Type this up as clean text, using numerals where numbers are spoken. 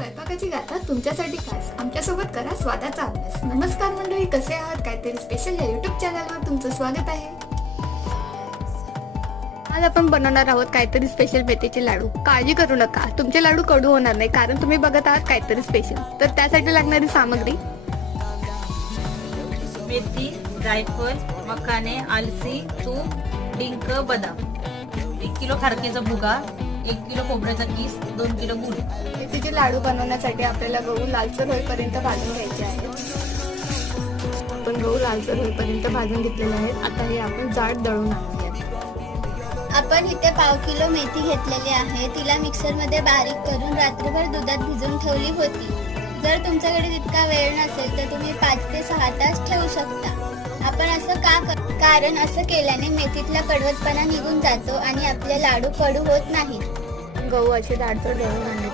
स्वयंपाकाची गाथा तुमच्यासाठी खास आमच्यासोबत करा स्वादाचा अभ्यास. नमस्कार मंडळी, कसे आहात? काहीतरी स्पेशल या युट्यूब चॅनलवर तुमचं स्वागत आहे. आज आपण बनवणार आहोत काहीतरी स्पेशल मेथीचे लाडू. काळजी करू नका, तुमचे लाडू कडू होणार नाही, कारण तुम्ही बघत आहात काहीतरी स्पेशल. तर त्यासाठी लागणारी सामग्री: मेथी, जायफळ, मखाने, आलसी, तूप, डिंक, बदाम, 1 किलो खारकेचा भुगा, 1 किलो खोबऱ्याचा किस, 2 किलो गुळ. मेथीचे लाडू बनवण्यासाठी आपल्याला गहू लालसर होईपर्यंत भाजून घ्यायचे आहेत. आपण गहू लालसर होईपर्यंत भाजून घेतलेले आहेत. आता हे आपण जाड दळून आणूयात. आपण इथे 1/2 किलो मेथी घेतलेली आहे. तिला मिक्सरमध्ये बारीक करून रात्रभर दुधात भिजवून ठेवली होती. जर तुमच्याकडे तितका वेळ नसेल तर तुम्ही 5 ते 6 तास ठेवू शकता. आपण असं का करतो? कारण असं केल्याने मेथीतला कडवटपणा निघून जातो आणि आपले लाडू कडू होत नाहीत. गहू असे जाडसर दळून आणले